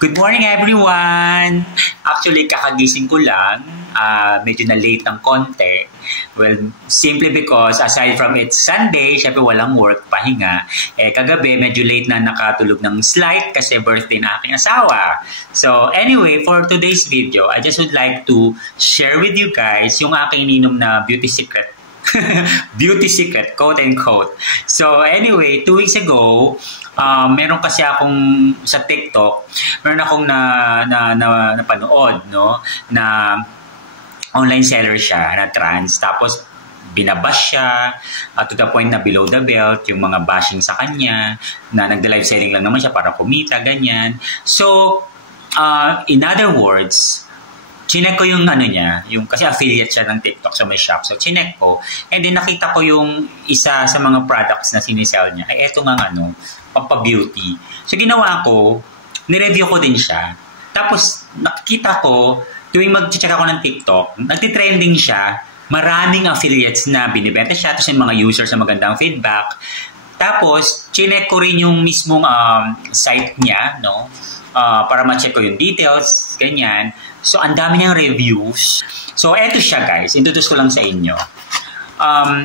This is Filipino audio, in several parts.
Good morning everyone! Actually, kakagising ko lang. Medyo na-late ng konti. Well, simply because aside from it's Sunday, syempre walang work, pahinga. Kagabi, medyo late na nakatulog ng slight kasi birthday na aking asawa. So anyway, for today's video, I just would like to share with you guys yung aking ininom na beauty secret. Beauty secret, quote and quote. So anyway, 2 weeks ago, meron kasi akong sa TikTok, meron akong napanood, no, na online seller siya na trans, tapos binabash siya to the point na below the belt yung mga bashing sa kanya, na nagda-live selling lang naman siya para kumita, ganyan. So in other words, chinek ko yung niya, yung kasi affiliate siya ng TikTok sa may shop. So chinek ko, and then nakita ko yung isa sa mga products na sinisell niya. Eto nga pampa-beauty. So ginawa ko, nireview ko din siya. Tapos nakikita ko, tuwing mag-check ako ng TikTok, nagtitrending siya, maraming affiliates na binibenta siya, tapos yung mga users na magandang feedback. Tapos, chinek ko rin yung mismong site niya, no? Para ma-check ko yung details, ganyan. So, ang dami niyang reviews. So, eto siya guys. Introduce ko lang sa inyo.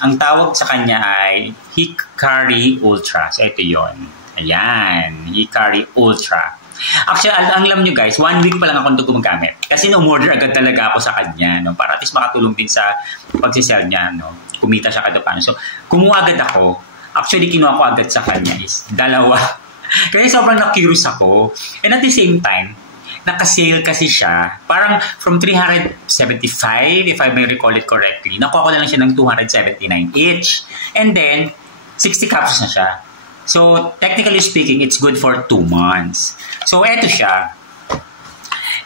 Ang tawag sa kanya ay Hikari Ultra. So, ito yon. Ayan. Hikari Ultra. Actually, ang alam nyo guys, 1 week pa lang ako ito gumagamit. Kasi no-order agad talaga ako sa kanya. No? Para at least makatulong din sa pagsisell niya. No? Kumita siya kada paano. So, kumuha agad ako. Actually, kinuha ko agad sa kanya is 2. Kasi sobrang na-curious ako. And at the same time, naka-sale kasi siya. Parang from 375, if I may recall it correctly, nakuha ko na lang siya ng 279 each. And then, 60 capsules na siya. So, technically speaking, it's good for 2 months. So, eto siya.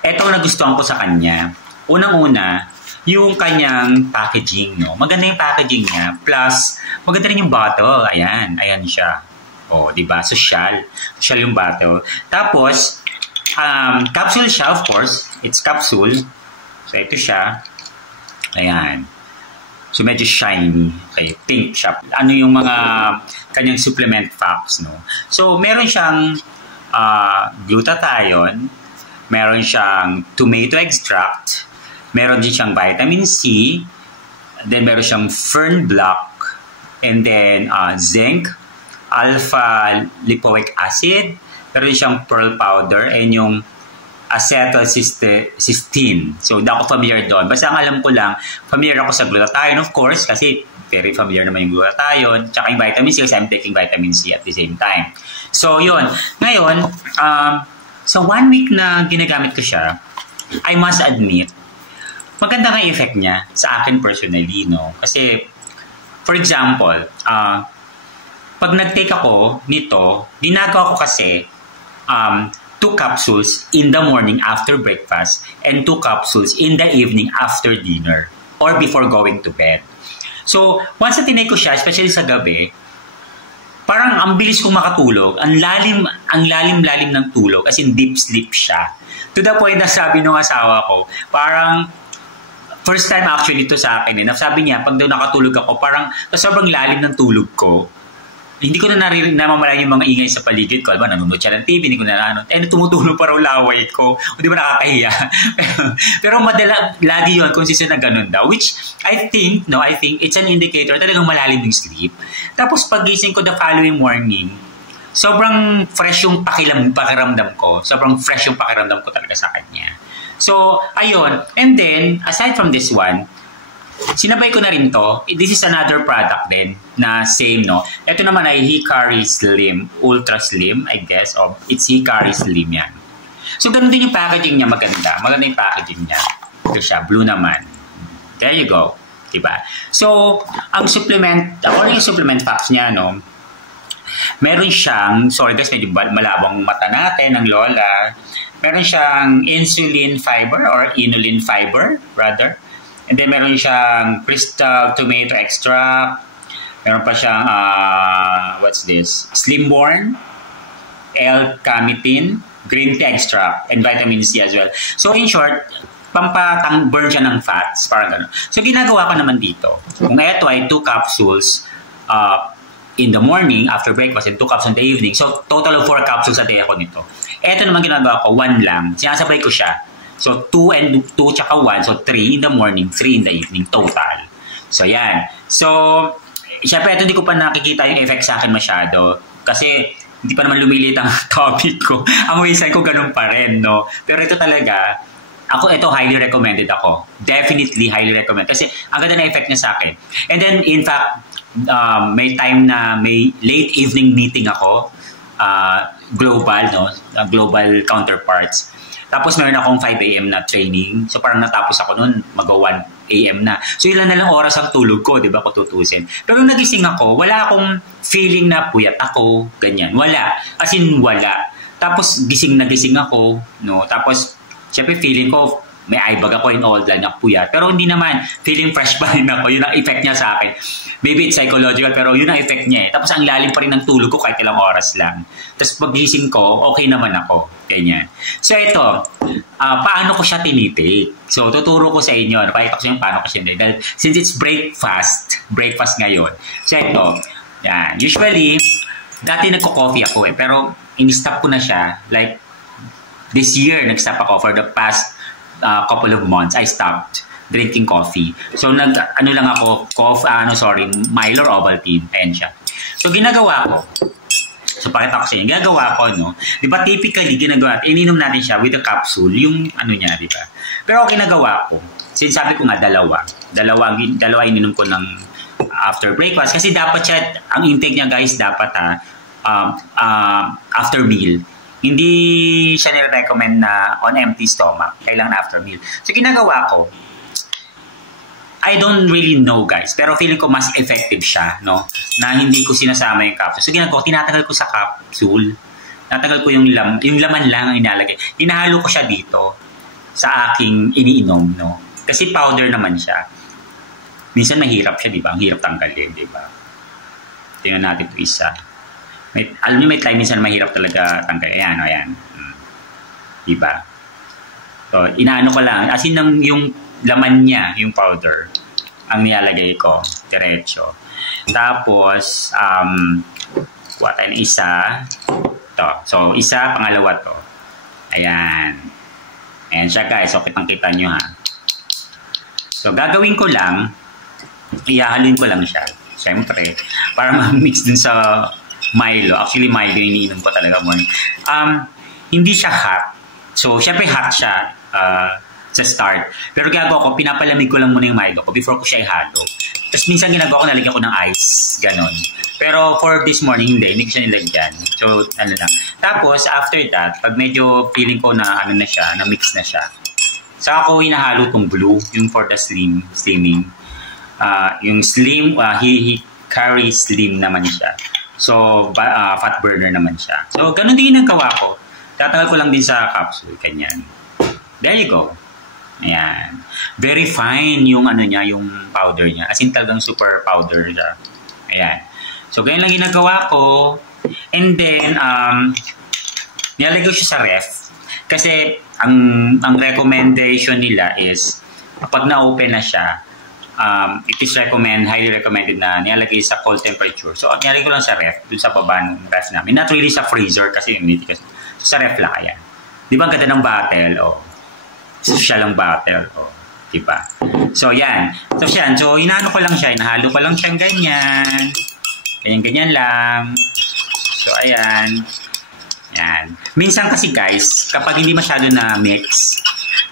Eto ang nagustuhan ko sa kanya. Unang-una, yung kanyang packaging, no? Maganda yung packaging niya. Plus, maganda rin yung bottle. Ayan. Ayan siya. O, diba? Social. Social yung bottle. Tapos, capsule siya, of course. It's capsule. So, ito siya. Ayan. So, medyo shiny. Okay, pink siya. Ano yung mga kanyang supplement facts, no? So, meron siyang glutathione. Meron siyang tomato extract. Meron din siyang vitamin C. Then, meron siyang fern block. And then, zinc, alpha lipoic acid. Meron siyang pearl powder and yung acetylcysteine. So, hindi ako familiar doon. Basta ang alam ko lang, familiar ako sa glutathione, of course, kasi very familiar naman yung glutathione. Tsaka yung vitamin C, kasi I'm taking vitamin C at the same time. So, yun. Ngayon, sa 1 week na ginagamit ko siya, I must admit, maganda nga yung effect niya sa akin personally, no? Kasi, for example, pag nag-take ako nito, ginagawa ko kasi 2 capsules in the morning after breakfast and 2 capsules in the evening after dinner or before going to bed. So, once na tinake ko siya, especially sa gabi, parang ang bilis kong makatulog. Ang lalim ng tulog, as in deep sleep siya. To the point na sabi nung asawa ko, parang first time actually ito sa akin. Sabi niya, pag daw nakatulog ako, parang sobrang lalim ng tulog ko. Hindi ko na namamalayan yung mga ingay sa paligid ko. Alba, nanonood siya ng TV, hindi ko na tumutulog pa raw laway ko. O di ba nakakahiya? pero lagi yun, consistent na ganun daw. Which, I think it's an indicator talagang malalim yung sleep. Tapos pagising ko the following morning, sobrang fresh yung pakiramdam ko. Sobrang fresh yung pakiramdam ko talaga sa kanya. So, ayun. And then, aside from this one, sinabay ko na rin to. This is another product din na same, no? Ito naman ay Hikari Slim, Ultra Slim, I guess. It's Hikari Slim yan. So, ganun din yung packaging niya. Maganda. Maganda yung packaging niya. Ito siya. Blue naman. There you go. Diba? So, ang supplement, according to supplement facts niya, no? Meron siyang, sorry guys, medyo malabang mata natin ng lola. Meron siyang insulin fiber or inulin fiber, rather. And then, meron siyang crystal tomato extract. Meron pa siyang, what's this? Slimborn, L-carnitine, green tea extract, and vitamin C as well. So, in short, pampatang-burn siya ng fats. Parang gano'n. So, ginagawa ko naman dito. Kung ito ay 2 capsules in the morning after breakfast and 2 capsules in the evening. So, total of 4 capsules a day ako nito. Eto naman ginagawa ko, 1 lang. Sinasabay ko siya. So, 2 and 2 tsaka 1. So, 3 in the morning, 3 in the evening total. So, yan. So, syempre, ito hindi ko pa nakikita yung effect sa akin masyado. Kasi, hindi pa naman lumilit ang topic ko. Ang waistline ko ganun pa rin, no? Pero ito talaga, ito highly recommended ako. Definitely highly recommended. Kasi, ang ganda na effect niya sa akin. And then, in fact, may time na may late evening meeting ako, global, no? Global counterparts. Tapos meron akong 5 a.m. na training. So parang natapos ako noon, mag-1 a.m. na. So ilan na lang oras ang tulog ko, di ba, kung tutusin. Pero nung nagising ako, wala akong feeling na puyat ako, ganyan. Wala. As in, wala. Tapos gising na gising ako, no? Tapos, syempre feeling ko, may eye bag ako and all that, nakpuyat. Pero hindi naman, feeling fresh pa rin ako. Yun ang effect niya sa akin. Maybe it's psychological, pero yun ang effect niya eh. Tapos ang lalim pa rin ng tulog ko kahit ilang oras lang. Tapos pag-gising ko, okay naman ako. Ganyan. So ito, paano ko siya tinitake? So tuturo ko sa inyo. Napakita ko sa inyo paano ko siya tinitake. Since it's breakfast ngayon. So ito, yan. Usually, dati nagko-coffee ako eh. Pero in-stop ko na siya. Like, this year, nag-stop ako for the past couple of months. I stopped drinking coffee. So, lang ako, Milo or Ovaltine. Ayan siya. So, ginagawa ko. So, pakita ko sa inyo. Ginagawa ko, no? Di ba, typically, ininom natin siya with a capsule, yung niya, di ba? Pero, ginagawa ko, sinasabi ko nga, dalawa ininom ko ng after breakfast. Kasi dapat siya, ang intake niya, guys, dapat after meal. Hindi siya nire-recommend na on empty stomach. Kailangan after meal. So, ginagawa ko, I don't really know, guys. Pero feeling ko mas effective siya, no? Na hindi ko sinasama yung capsule. So, ginagawa ko, tinatagal ko sa capsule. Tinatagal ko yung laman lang ang inalagay. Hinahalo ko siya dito sa aking iniinom, no? Kasi powder naman siya. Minsan mahirap siya, di ba? Ang hirap tanggalin, di ba? Tingnan natin ito isa. Alam niyo, may time minsan mahirap talaga tanggal. Ayan. Diba? So, inaano ko lang. As in, yung laman niya, yung powder, ang nilalagay ko. Diretso. Tapos, kuha tayo ng isa. Ito. So, isa, pangalawa to. Ayan. Ayan siya, guys. So, kitang-kita nyo, ha. So, gagawin ko lang, ihahalin ko lang siya. Siyempre, para ma-mix dun sa Milo. Actually, Milo yung iniinom ko talaga morning. Hindi siya hot. So, syempre hot siya sa start. Pero gagawa ko, pinapalamig ko lang muna yung Milo ko before ko siya ihalo. Tapos minsan ginagawa ko, nalagyan ko ng ice. Ganon. Pero for this morning, hindi ko siya nilagyan. So, lang. Tapos, after that, pag medyo feeling ko na na siya, na mix na siya, saka ko hinahalo tong blue, yung for the slimming. Yung slim, he carries slim naman siya. So, fat burner naman siya. So, ganun din yung nagawa ko. Tatagal ko lang din sa capsule. Ganyan. There you go. Ayan. Very fine yung niya, yung powder niya. As in talagang super powder siya. Ayan. So, ganyan lang ginagawa ko. And then, nilalagay ko siya sa ref. Kasi, ang recommendation nila is, kapag na-open na siya, it is highly recommended na nilalagay sa cold temperature. So, nilalagay ko lang sa ref, dun sa baba ng ref namin. Not really sa freezer kasi humidity kasi. So, sa ref lang, ayan. Di ba ang ganda ng bottle? Social ang bottle. Di ba? So, yan. So, yan. So, inaano ko lang siya. Inahalo ko lang siyang ganyan. Ganyan-ganyan lang. So, ayan. Yan. Minsan kasi, guys, kapag hindi masyado na mix,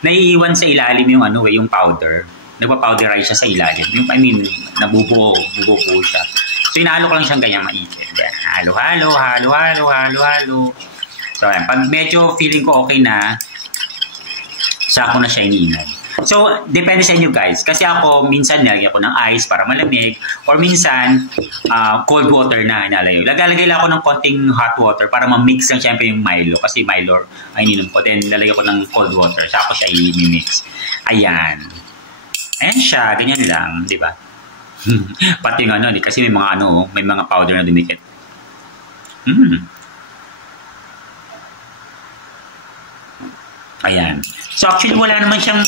naiiwan sa ilalim yung yung powder. Nagpa-powderize siya sa ilalim. Nabubuo siya. So, inahalo ko lang siyang ganyan maikit. Halo. So, ayan. Pag medyo feeling ko okay na, saka ko na siya iniinom. So, depende sa inyo, guys. Kasi ako, minsan nilagyan ko ng ice para malamig. Or minsan, cold water na inalagay. Lagay lang ako ng konting hot water para ma-mix lang siyempre yung Milo. Kasi Milo ay ininom ko. Then, lalagyan ko ng cold water. Saka ko siya i-mix. Ayan. Ayan siya, ganyan lang, di ba? Pati yung kasi may mga may mga powder na dumikit. Ayan. So actually wala naman siyang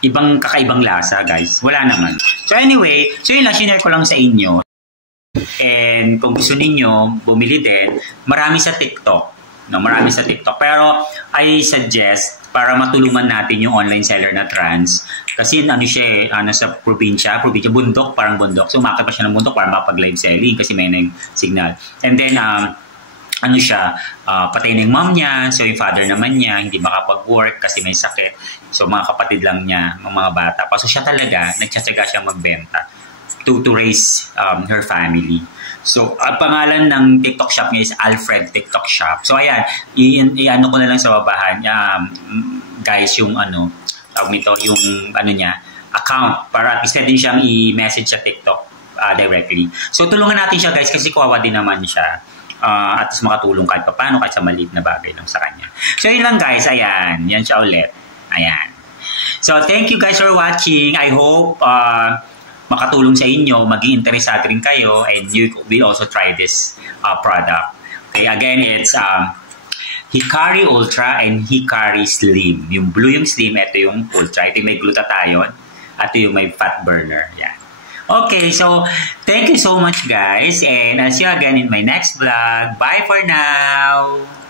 ibang kakaibang lasa, guys. Wala naman. So anyway, so yun lang, share ko lang sa inyo. And kung gusto ninyo bumili din, marami sa TikTok. No, marami sa TikTok. Pero I suggest para matulungan natin yung online seller na trans. Kasi ano siya sa probinsya, bundok, parang bundok. So umakit pa siya ng bundok para mapag-live selling kasi may na yung signal. And then, patay na yung mom niya, so yung father naman niya, hindi makapag-work kasi may sakit. So mga kapatid lang niya, mga bata pa. So siya talaga, nagtsatsaga siya magbenta to raise her family. So, ang pangalan ng TikTok shop niya is Alfred TikTok Shop. So, ayan, i-ano ko na lang sa babahan, guys, yung yung niya, account, para at least din siyang i-message sa TikTok directly. So, tulungan natin siya, guys, kasi kawawa din naman siya. At least makatulong kahit paano, kahit sa maliit na bagay lang sa kanya. So, yun lang, guys, ayan, yan siya ulit. Ayan. So, thank you guys for watching. I hope, makatulong sa inyo, maging interesado rin kayo, and you will also try this product. Okay, again, it's Hikari Ultra and Hikari Slim. Yung blue yung slim, ito yung ultra. Ito yung may glutathione, ito yung may fat burner. Yan. Okay, so thank you so much guys, and I'll see you again in my next vlog. Bye for now!